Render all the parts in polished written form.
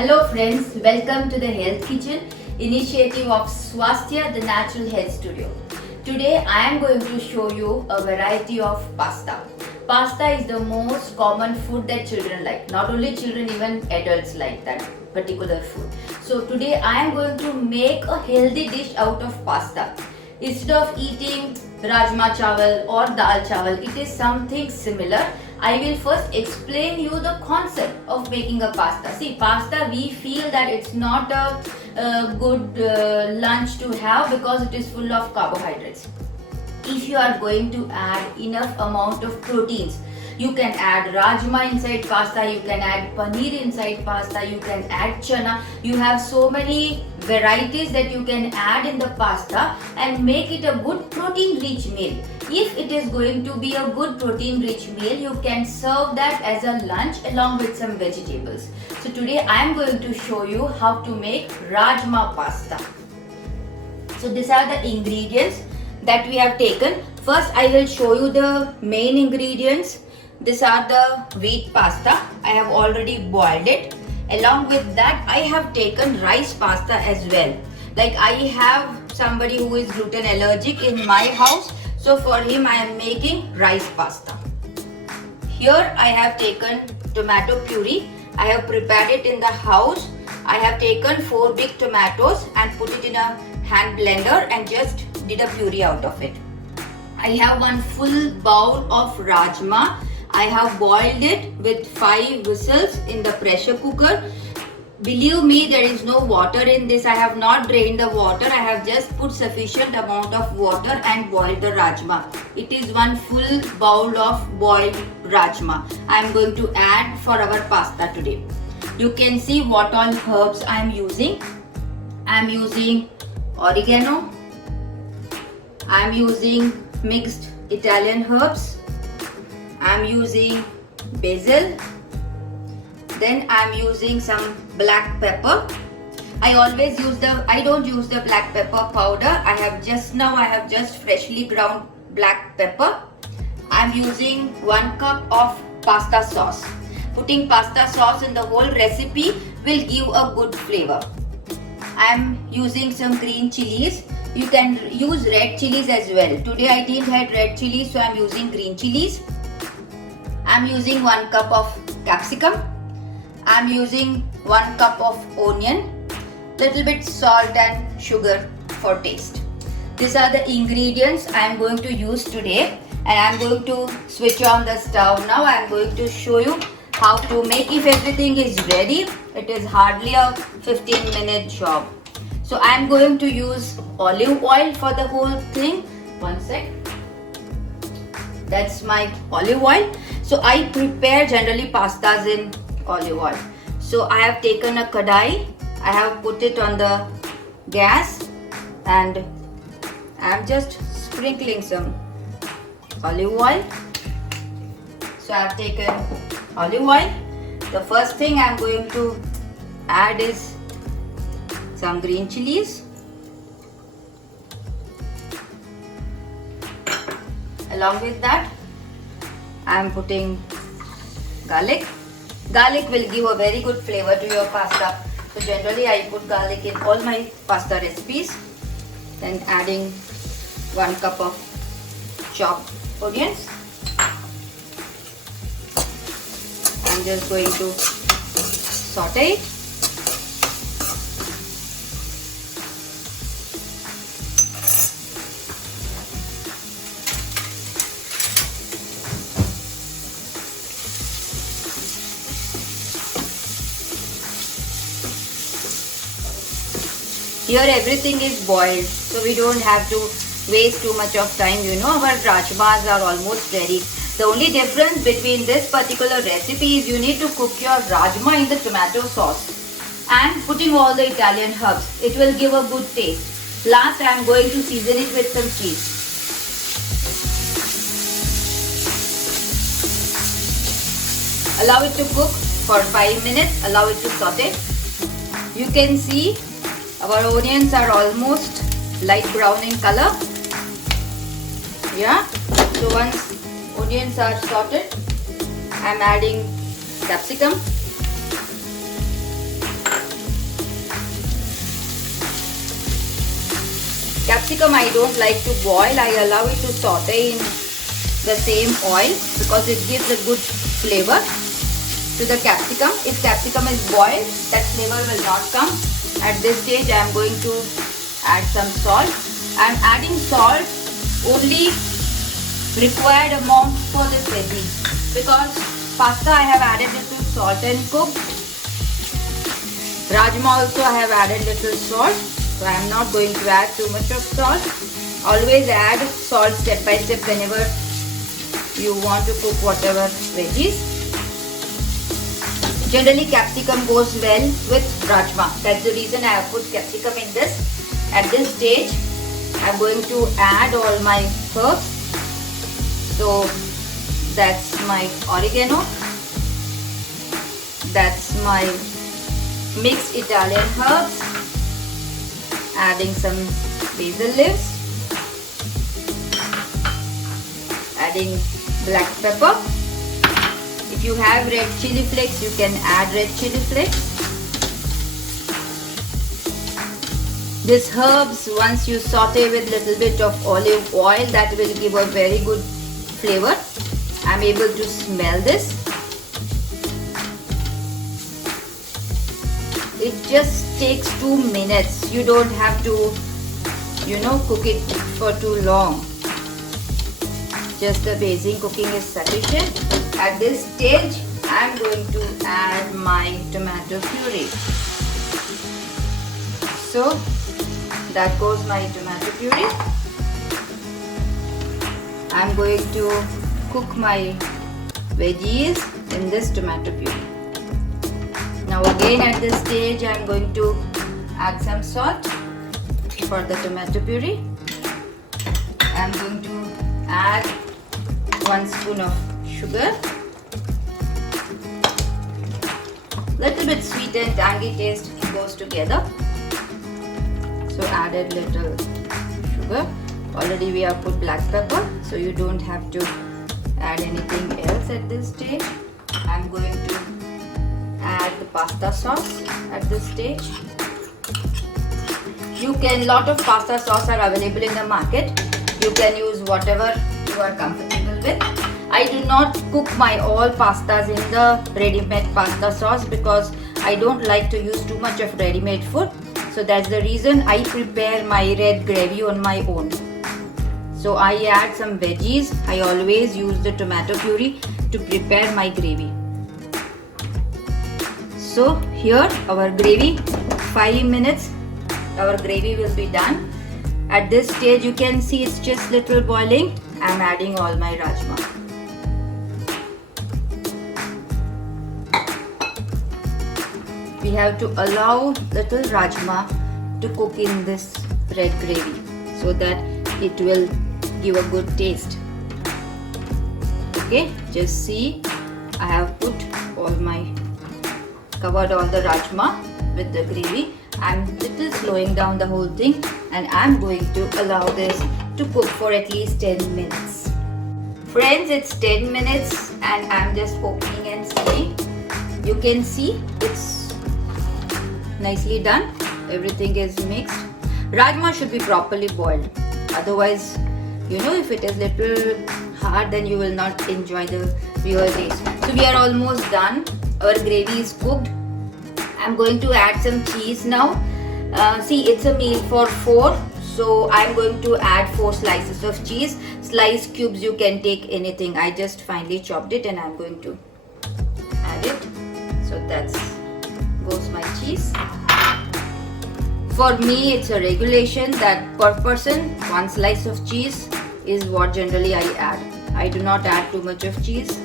Hello friends, welcome to the Health Kitchen initiative of Swasthya, the Natural Health Studio. Today I am going to show you a variety of pasta. Pasta is the most common food that children like. Not only children, even adults like that particular food. So today I am going to make a healthy dish out of pasta. Instead of eating Rajma chawal or dal chawal, it is something similar. I will first explain you the concept of making a pasta. See, pasta we feel that it's not a good lunch to have because it is full of carbohydrates. If you are going to add enough amount of proteins, you can add rajma inside pasta, you can add paneer inside pasta, you can add chana. You have so many varieties that you can add in the pasta and make it a good protein rich meal. If it is going to be a good protein rich meal, you can serve that as a lunch along with some vegetables. So today I am going to show you how to make rajma pasta. So these are the ingredients that we have taken. First I will show you the main ingredients. These are the wheat pasta. I have already boiled it. Along with that I have taken rice pasta as well. Like I have somebody who is gluten allergic in my house. So for him I am making rice pasta. Here I have taken tomato puree. I have prepared it in the house. I have taken 4 big tomatoes and put it in a hand blender and just did a puree out of it. I have one full bowl of rajma. I have boiled it with 5 whistles in the pressure cooker. Believe me, there is no water in this. I have not drained the water. I have just put sufficient amount of water and boiled the rajma. It is one full bowl of boiled rajma. I am going to add for our pasta today. You can see what all herbs I am using. I am using oregano. I am using mixed Italian herbs. I am using basil. Then I am using some black pepper. I don't use the black pepper powder. I have just freshly ground black pepper. I am using 1 cup of pasta sauce. Putting pasta sauce in the whole recipe will give a good flavor. I am using some green chilies. You can use red chilies as well. Today I didn't have red chilies, so I am using green chilies. I am using 1 cup of capsicum. I am using 1 cup of onion, little bit salt and sugar for taste. These are the ingredients I am going to use today, and I am going to switch on the stove now. I am going to show you how to make. If everything is ready, it is hardly a 15-minute job. So I am going to use olive oil for the whole thing. One sec. That's my olive oil. So I prepare generally pastas in olive oil. So I have taken a kadai. I have put it on the gas and I am just sprinkling some olive oil. So I have taken olive oil. The first thing I am going to add is some green chilies. Along with that, I am putting garlic. Garlic will give a very good flavor to your pasta. So generally I put garlic in all my pasta recipes. Then adding 1 cup of chopped onions. I'm just going to saute it. Here everything is boiled, so we don't have to waste too much of time. You know, our rajmas are almost ready. The only difference between this particular recipe is you need to cook your rajma in the tomato sauce and putting all the Italian herbs. It will give a good taste. Last I am going to season it with some cheese. Allow it to cook for 5 minutes. Allow it to saute. You can see our onions are almost light brown in color. Yeah. So once onions are sauteed, I am adding capsicum. capsicum I don't like to boil. I allow it to saute in the same oil because it gives a good flavor to the capsicum. If capsicum is boiled, that flavor will not come. At this stage I am going to add some salt. I am adding salt only required amount for this veggie because pasta I have added little salt and cooked. Rajma also I have added little salt, so I am not going to add too much of salt. Always add salt step by step whenever you want to cook whatever veggies. Generally capsicum goes well with rajma. That's the reason I have put capsicum in this. At this stage I am going to add all my herbs. So that's my oregano, that's my mixed Italian herbs, adding some basil leaves, adding black pepper. If you have red chili flakes, you can add red chili flakes. These herbs, once you saute with little bit of olive oil, that will give a very good flavor. I am able to smell this. It just takes 2 minutes. You don't have to, cook it for too long. Just the basic cooking is sufficient. At this stage, I am going to add my tomato puree. So that goes my tomato puree. I am going to cook my veggies in this tomato puree. Now again at this stage I am going to add some salt for the tomato puree. I am going to add 1 spoon of sugar. Little bit sweet and tangy taste goes together. So added little sugar. Already we have put black pepper, so you don't have to add anything else at this stage. I'm going to add the pasta sauce at this stage. Lot of pasta sauce are available in the market. You can use whatever you are comfortable with. I do not cook my all pastas in the ready-made pasta sauce because I don't like to use too much of ready-made food. So that's the reason I prepare my red gravy on my own. So I add some veggies. I always use the tomato puree to prepare my gravy. So here our gravy, 5 minutes, our gravy will be done. At this stage you can see it's just little boiling. I am adding all my rajma. We have to allow little rajma to cook in this red gravy so that it will give a good taste. Okay, just see I have covered all the rajma with the gravy. I'm little slowing down the whole thing and I'm going to allow this to cook for at least 10 minutes. Friends, it's 10 minutes and I'm just opening and seeing. You can see it's nicely done. Everything is mixed. Rajma should be properly boiled. Otherwise, if it is little hard, then you will not enjoy the real taste. So we are almost done. Our gravy is cooked. I'm going to add some cheese now. See, it's a meal for 4. So I'm going to add 4 slices of cheese. Slice cubes, you can take anything. I just finely chopped it and I'm going to add it. So that's goes my cheese. For me, it's a regulation that per person 1 slice of cheese is what generally I add. I do not add too much of cheese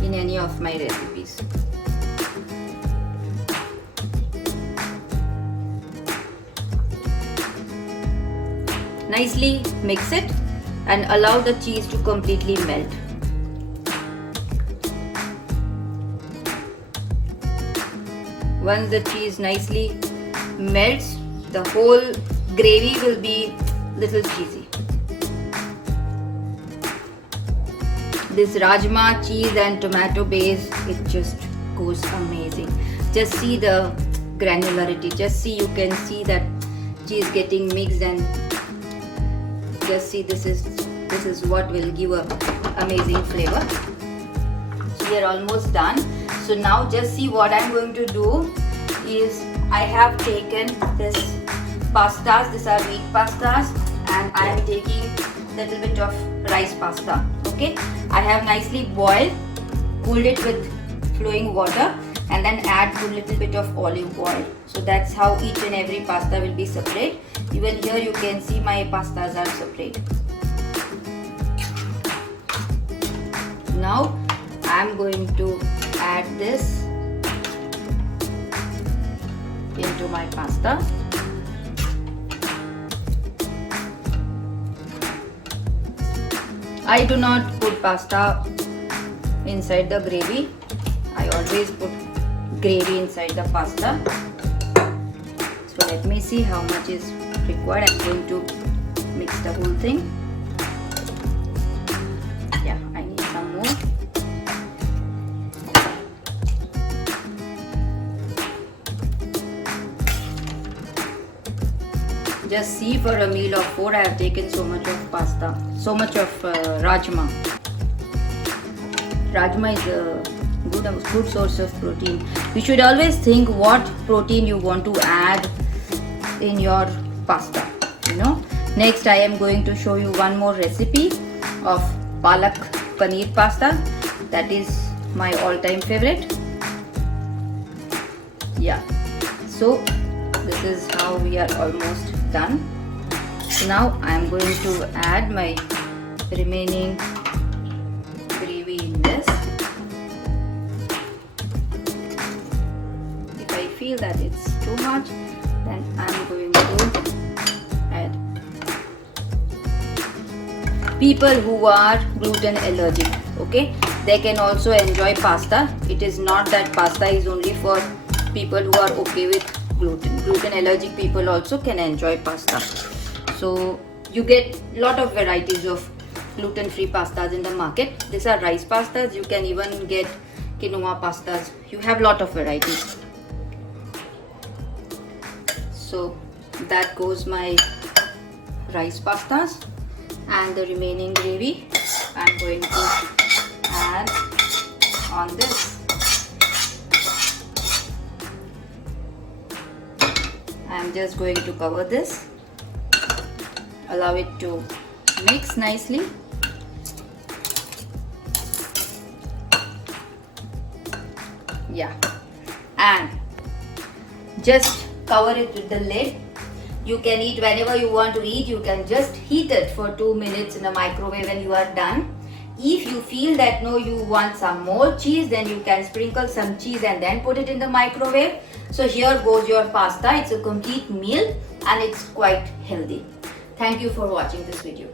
in any of my recipes. Nicely mix it and allow the cheese to completely melt. Once the cheese nicely melts, the whole gravy will be little cheesy. This rajma, cheese and tomato base, it just goes amazing. Just see the granularity. Just see, you can see that cheese getting mixed and just see, this is what will give a amazing flavor. So we are almost done. So now just see what I'm going to do is I have taken this pastas. These are wheat pastas, and I am taking little bit of rice pasta. Okay, I have nicely boiled, cooled it with flowing water, and then add a little bit of olive oil. So that's how each and every pasta will be separate. Even here you can see my pastas are separate. Now I'm going to add this into my pasta. I do not put pasta inside the gravy. I always put gravy inside the pasta. So let me see how much is required. I'm going to mix the whole thing. Yeah, I need some more. Just see, for a meal of 4 I have taken so much of pasta, so much of Rajma. Rajma is a good source of protein. You should always think what protein you want to add in your pasta, you know. Next I am going to show you one more recipe of palak paneer pasta. That is my all-time favorite. Yeah, so this is how we are almost done. So now I am going to add my remaining gravy in this. If I feel that it's too much, then I'm going to add. People who are gluten allergic, okay, they can also enjoy pasta. It is not that pasta is only for people who are okay with gluten. Gluten allergic people also can enjoy pasta. So you get lot of varieties of gluten-free pastas in the market. These are rice pastas. You can even get quinoa pastas. You have lot of varieties. So that goes my rice pastas, and the remaining gravy I'm going to add on this. I'm just going to cover this, allow it to mix nicely. Yeah, and just cover it with the lid. You can eat whenever you want to eat. You can just heat it for 2 minutes in the microwave and you are done. If you feel that no, you want some more cheese, then you can sprinkle some cheese and then put it in the microwave. So here goes your pasta. It's a complete meal and it's quite healthy. Thank you for watching this video.